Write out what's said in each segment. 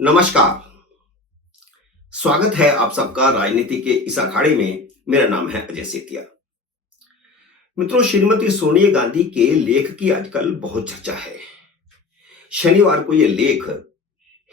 नमस्कार। स्वागत है आप सबका राजनीति के इस अखाड़े में। मेरा नाम है अजय सेतिया। मित्रों, श्रीमती सोनिया गांधी के लेख की आजकल बहुत चर्चा है। शनिवार को यह लेख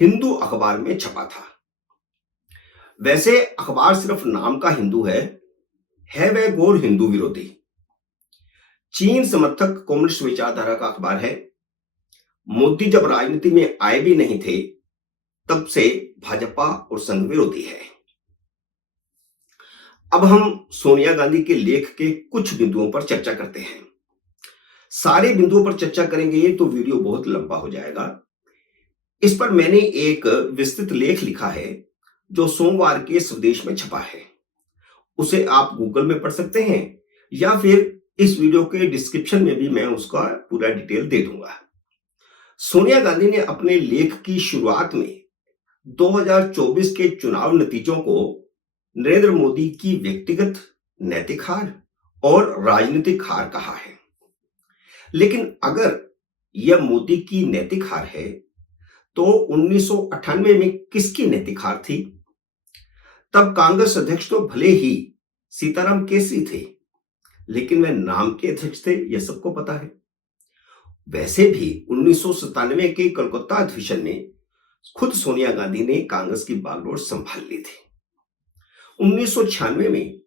हिंदू अखबार में छपा था। वैसे अखबार सिर्फ नाम का हिंदू है वह घोर हिंदू विरोधी, चीन समर्थक कम्युनिस्ट विचारधारा का अखबार है। मोदी जब राजनीति में आए भी नहीं थे तब से भाजपा और संघ विरोधी है। अब हम सोनिया गांधी के लेख के कुछ बिंदुओं पर चर्चा करते हैं। सारे बिंदुओं पर चर्चा करेंगे तो वीडियो बहुत लंबा हो जाएगा। इस पर मैंने एक विस्तृत लेख लिखा है जो सोमवार के स्वदेश में छपा है। उसे आप गूगल में पढ़ सकते हैं या फिर इस वीडियो के डिस्क्रिप्शन में भी मैं उसका पूरा डिटेल दे दूंगा। सोनिया गांधी ने अपने लेख की शुरुआत में 2024 के चुनाव नतीजों को नरेंद्र मोदी की व्यक्तिगत नैतिक हार और राजनीतिक हार कहा है। लेकिन अगर यह मोदी की नैतिक हार है तो 1998 में किसकी नैतिक हार थी? तब कांग्रेस अध्यक्ष तो भले ही सीताराम केसरी थे, लेकिन वह नाम के अध्यक्ष थे, यह सबको पता है। वैसे भी 1997 के कोलकाता अधिवेशन में खुद सोनिया गांधी ने कांग्रेस की बागडोर संभाल ली थी। 1996 में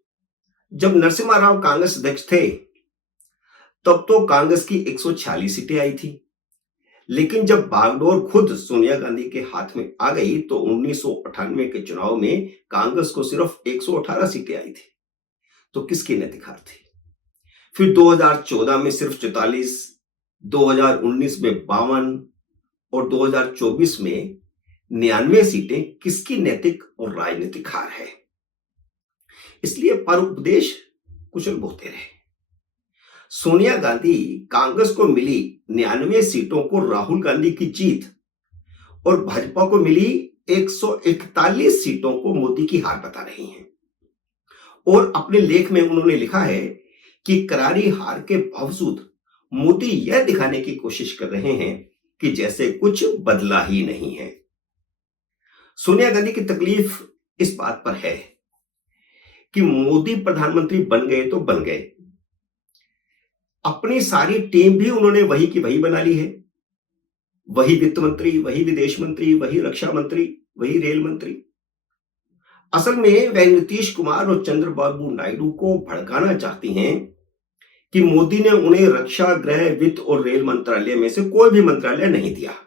जब नरसिम्हा राव कांग्रेस अध्यक्ष थे तब तो कांग्रेस की 146 सीटें आई थी, लेकिन जब बागडोर खुद सोनिया गांधी के हाथ में आ गई तो 1998 के चुनाव में कांग्रेस को सिर्फ 118 सीटें आई थी। तो किसकी नैतिक हार थी? फिर 2014 में सिर्फ 44, 2019 में 52 और 2024 में 99 सीटें किसकी नैतिक और राजनीतिक हार है? इसलिए परोपदेश कुशल बोलते रहे। सोनिया गांधी कांग्रेस को मिली 99 सीटों को राहुल गांधी की जीत और भाजपा को मिली 141 सीटों को मोदी की हार बता रही हैं। और अपने लेख में उन्होंने लिखा है कि करारी हार के बावजूद मोदी यह दिखाने की कोशिश कर रहे हैं कि जैसे कुछ बदला ही नहीं है। सोनिया गांधी की तकलीफ इस बात पर है कि मोदी प्रधानमंत्री बन गए तो बन गए, अपनी सारी टीम भी उन्होंने वही की वही बना ली है। वही वित्त मंत्री, वही विदेश मंत्री, वही रक्षा मंत्री, वही रेल मंत्री। असल में वह नीतीश कुमार और चंद्रबाबू नायडू को भड़काना चाहती हैं कि मोदी ने उन्हें रक्षा, गृह, वित्त और रेल मंत्रालय में से कोई भी मंत्रालय नहीं दिया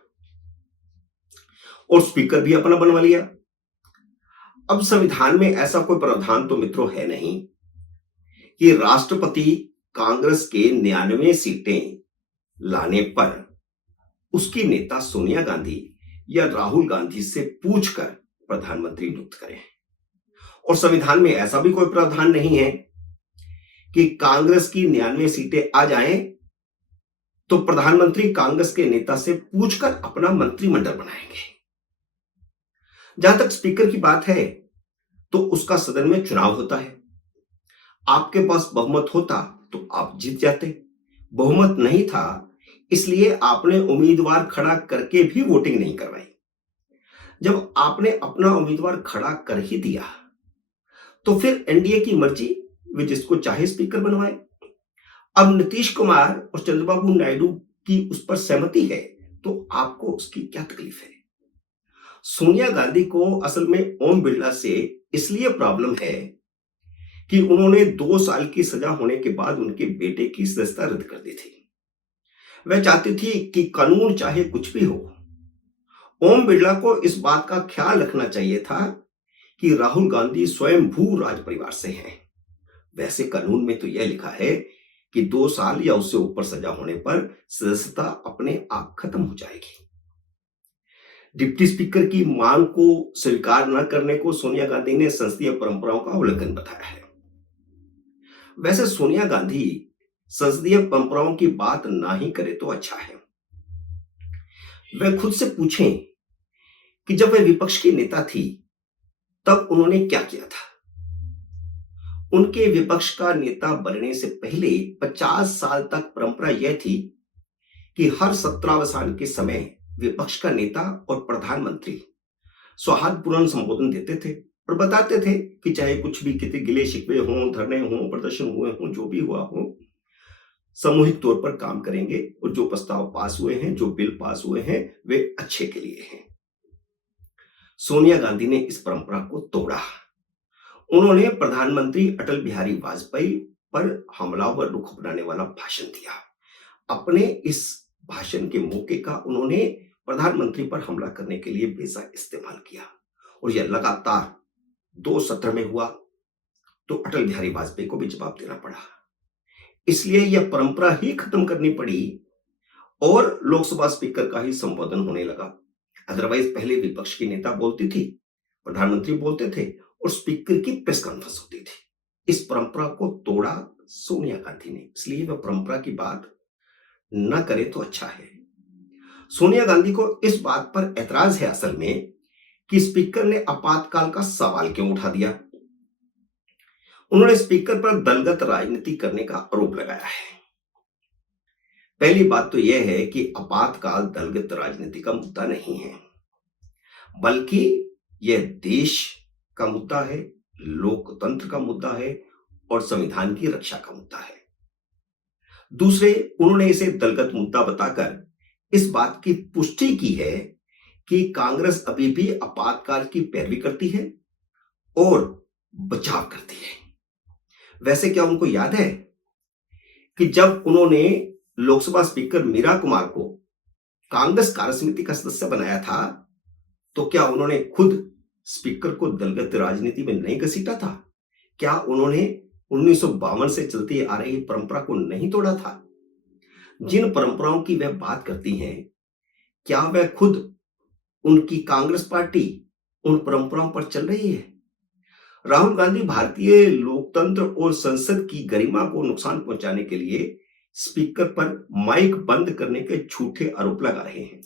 और स्पीकर भी अपना बनवा लिया। अब संविधान में ऐसा कोई प्रावधान तो मित्रों है नहीं कि राष्ट्रपति कांग्रेस के 99 सीटें लाने पर उसकी नेता सोनिया गांधी या राहुल गांधी से पूछकर प्रधानमंत्री नियुक्त करें। और संविधान में ऐसा भी कोई प्रावधान नहीं है कि कांग्रेस की 99 सीटें आ जाएं तो प्रधानमंत्री कांग्रेस के नेता से पूछकर अपना मंत्रिमंडल बनाएंगे। जहां तक स्पीकर की बात है तो उसका सदन में चुनाव होता है। आपके पास बहुमत होता तो आप जीत जाते। बहुमत नहीं था इसलिए आपने उम्मीदवार खड़ा करके भी वोटिंग नहीं करवाई। जब आपने अपना उम्मीदवार खड़ा कर ही दिया तो फिर एनडीए की मर्जी, वे जिसको चाहे स्पीकर बनवाए। अब नीतीश कुमार और चंद्रबाबू नायडू की उस पर सहमति है तो आपको उसकी क्या तकलीफ है? सोनिया गांधी को असल में ओम बिरला से इसलिए प्रॉब्लम है कि उन्होंने 2 साल की सजा होने के बाद उनके बेटे की सदस्यता रद्द कर दी थी। वह चाहती थी कि कानून चाहे कुछ भी हो, ओम बिरला को इस बात का ख्याल रखना चाहिए था कि राहुल गांधी स्वयं भू राज परिवार से हैं। वैसे कानून में तो यह लिखा है कि 2 साल या उससे ऊपर सजा होने पर सदस्यता अपने आप खत्म हो जाएगी। डिप्टी स्पीकर की मांग को स्वीकार न करने को सोनिया गांधी ने संसदीय परंपराओं का उल्लंघन बताया है। वैसे सोनिया गांधी संसदीय परंपराओं की बात ना ही करे तो अच्छा है। वह खुद से पूछें कि जब वह विपक्ष की नेता थी तब उन्होंने क्या किया था। उनके विपक्ष का नेता बनने से पहले 50 साल तक परंपरा यह थी कि हर सत्रावसान के समय विपक्ष का नेता और प्रधानमंत्री सौहार्दपूर्ण संबोधन देते थे और बताते थे कि चाहे कुछ भी कितने गिले शिकवे हों, धरने हों, प्रदर्शन हुए हों, जो भी हुआ हो, सामूहिक तौर पर काम करेंगे और जो प्रस्ताव पास हुए हैं, जो बिल पास हुए हैं, वे अच्छे के लिए हैं। सोनिया गांधी ने इस परंपरा को तोड़ा। उन्होंने प्रधानमंत्री अटल बिहारी वाजपेयी पर हमलावर रुख अपनाने वाला भाषण दिया। अपने इस भाषण के मौके का उन्होंने प्रधानमंत्री पर हमला करने के लिए बेजा इस्तेमाल किया और यह लगातार 2 सत्र में हुआ, तो अटल बिहारी वाजपेयी को भी जवाब देना पड़ा। इसलिए यह परंपरा ही खत्म करनी पड़ी और लोकसभा स्पीकर का ही संबोधन होने लगा। अदरवाइज पहले विपक्ष की नेता बोलती थी, प्रधानमंत्री बोलते थे और स्पीकर की प्रेस कॉन्फ्रेंस होती थी। इस परंपरा को तोड़ा सोनिया गांधी ने, इसलिए वह परंपरा की बात न करे तो अच्छा है। सोनिया गांधी को इस बात पर ऐतराज है असल में कि स्पीकर ने आपातकाल का सवाल क्यों उठा दिया। उन्होंने स्पीकर पर दलगत राजनीति करने का आरोप लगाया है। पहली बात तो यह है कि आपातकाल दलगत राजनीति का मुद्दा नहीं है, बल्कि यह देश का मुद्दा है, लोकतंत्र का मुद्दा है और संविधान की रक्षा का मुद्दा है। दूसरे, उन्होंने इसे दलगत मुद्दा बताकर इस बात की पुष्टि की है कि कांग्रेस अभी भी आपातकाल की पैरवी करती है और बचाव करती है। वैसे क्या उनको याद है कि जब उन्होंने लोकसभा स्पीकर मीरा कुमार को कांग्रेस कार्यसमिति का सदस्य बनाया था, तो क्या उन्होंने खुद स्पीकर को दलगत राजनीति में नहीं घसीटा था? क्या उन्होंने 1952 से चलती आ रही परंपरा को नहीं तोड़ा था? जिन परंपराओं की वह बात करती हैं, क्या वह खुद उनकी कांग्रेस पार्टी उन परंपराओं पर चल रही है? राहुल गांधी भारतीय लोकतंत्र और संसद की गरिमा को नुकसान पहुंचाने के लिए स्पीकर पर माइक बंद करने के झूठे आरोप लगा रहे हैं।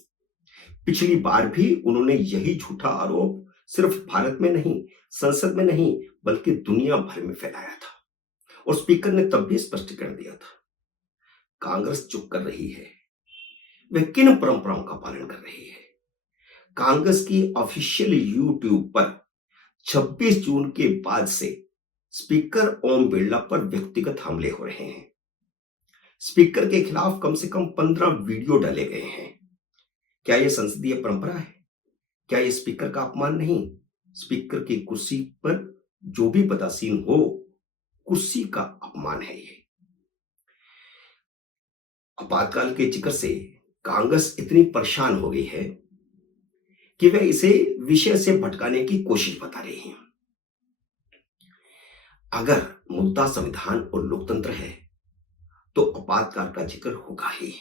पिछली बार भी उन्होंने यही झूठा आरोप सिर्फ भारत में नहीं, संसद में नहीं, बल्कि दुनिया भर में फैलाया था और स्पीकर ने तब भी स्पष्टीकरण दिया था। कांग्रेस चुप कर रही है, वह किन परंपराओं का पालन कर रही है? कांग्रेस की ऑफिशियल यूट्यूब पर 26 जून के बाद से स्पीकर ओम बिरला पर व्यक्तिगत हमले हो रहे हैं। स्पीकर के खिलाफ कम से कम 15 वीडियो डाले गए हैं। क्या यह संसदीय परंपरा है? क्या यह स्पीकर का अपमान नहीं? स्पीकर की कुर्सी पर जो भी पदासीन हो, कुर्सी का अपमान है ये। आपातकाल के जिक्र से कांग्रेस इतनी परेशान हो गई है कि वह इसे विषय से भटकाने की कोशिश बता रही है। अगर मुद्दा संविधान और लोकतंत्र है तो आपातकाल का जिक्र होगा ही।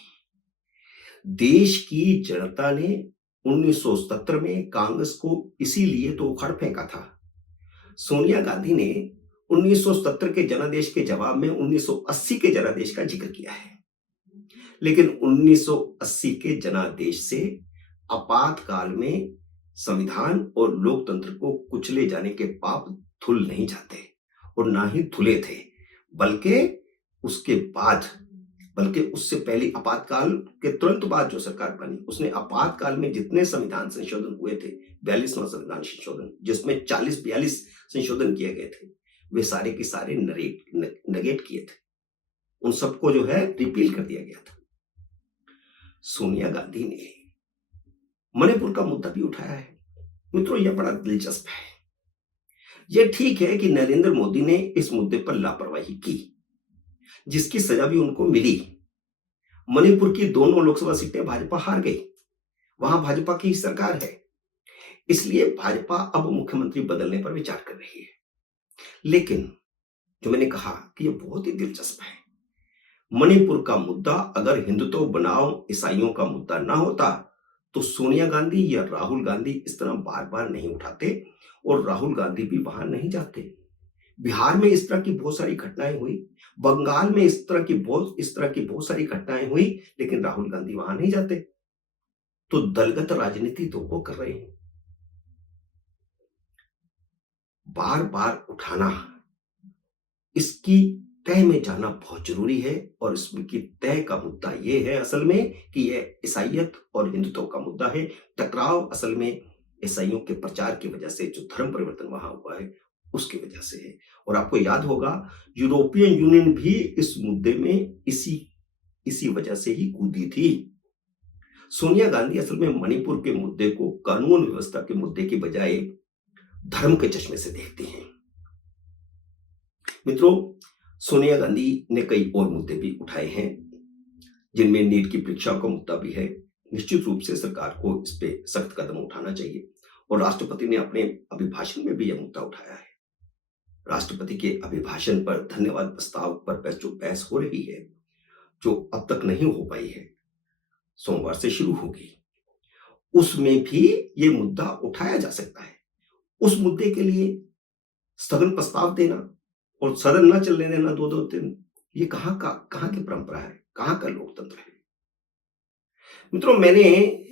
देश की जनता ने 1970 में कांग्रेस को इसीलिए तो उखाड़ फेंका था। सोनिया गांधी ने 1970 के जनादेश के जवाब में 1980 के जनादेश का जिक्र किया है, लेकिन 1980 के जनादेश से आपातकाल में संविधान और लोकतंत्र को कुचले जाने के पाप धुल नहीं जाते और ना ही धुले थे, बल्कि उससे पहले आपातकाल के तुरंत बाद जो सरकार बनी, उसने आपातकाल में जितने संविधान संशोधन हुए थे, 42वां संविधान संशोधन, जिसमें 40-42 संशोधन किए गए थे, वे सारे के सारे नेगेट किए थे। उन सबको जो है रिपील कर दिया गया था। सोनिया गांधी ने मणिपुर का मुद्दा भी उठाया है। मित्रों, यह बड़ा दिलचस्प है। यह ठीक है कि नरेंद्र मोदी ने इस मुद्दे पर लापरवाही की, जिसकी सजा भी उनको मिली। मणिपुर की दोनों लोकसभा सीटें भाजपा हार गई, वहां भाजपा की सरकार है, इसलिए भाजपा अब मुख्यमंत्री बदलने पर विचार कर रही है। लेकिन जो मैंने कहा कि यह बहुत ही दिलचस्प है, मणिपुर का मुद्दा अगर हिंदुत्व बनाम ईसाइयों का मुद्दा ना होता तो सोनिया गांधी या राहुल गांधी इस तरह बार बार नहीं उठाते और राहुल गांधी भी वहां नहीं जाते। बिहार में इस तरह की बहुत सारी घटनाएं हुई, बंगाल में इस तरह की बहुत सारी घटनाएं हुई, लेकिन राहुल गांधी वहां नहीं जाते। तो दलगत राजनीति तो वो कर रहे हैं। बार बार उठाना, इसकी तह में जाना बहुत जरूरी है और इसमें की तह का मुद्दा यह है असल में कि यह ईसाइयत और हिंदुत्व का मुद्दा है। टकराव असल में ईसाइयों के प्रचार की वजह से जो धर्म परिवर्तन वहां हुआ है उसकी वजह से है। और आपको याद होगा यूरोपियन यूनियन भी इस मुद्दे में इसी इसी वजह से ही कूदी थी। सोनिया गांधी असल में मणिपुर के मुद्दे को कानून व्यवस्था के मुद्दे की बजाय धर्म के चश्मे से देखती हैं। मित्रों, सोनिया गांधी ने कई और मुद्दे भी उठाए हैं जिनमें नीट की परीक्षा का मुद्दा भी है। निश्चित रूप से सरकार को इस पे सख्त कदम उठाना चाहिए और राष्ट्रपति ने अपने अभिभाषण में भी यह मुद्दा उठाया है। राष्ट्रपति के अभिभाषण पर धन्यवाद प्रस्ताव पर जो बहस हो रही है, जो अब तक नहीं हो पाई है, सोमवार से शुरू होगी, उसमें भी ये मुद्दा उठाया जा सकता है। उस मुद्दे के लिए स्थगन प्रस्ताव देना और सदन न चलने देना 2-2 दिन, ये कहाँ की परंपरा है, कहाँ का लोकतंत्र है। मित्रों, मैंने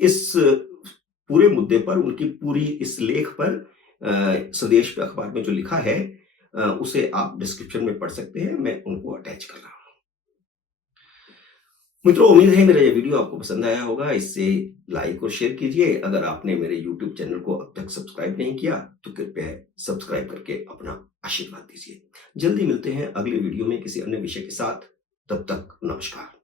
इस पूरे मुद्दे पर उनकी पूरी इस लेख पर स्वदेश पे अखबार में जो लिखा है उसे आप डिस्क्रिप्शन में पढ़ सकते हैं, मैं उनको अटैच कर रहा हूं। मित्रों, उम्मीद है मेरा ये वीडियो आपको पसंद आया होगा। इससे लाइक और शेयर कीजिए। अगर आपने मेरे यूट्यूब चैनल को अब तक सब्सक्राइब नहीं किया तो कृपया सब्सक्राइब करके अपना आशीर्वाद दीजिए। जल्दी मिलते हैं अगले वीडियो में किसी अन्य विषय के साथ। तब तक नमस्कार।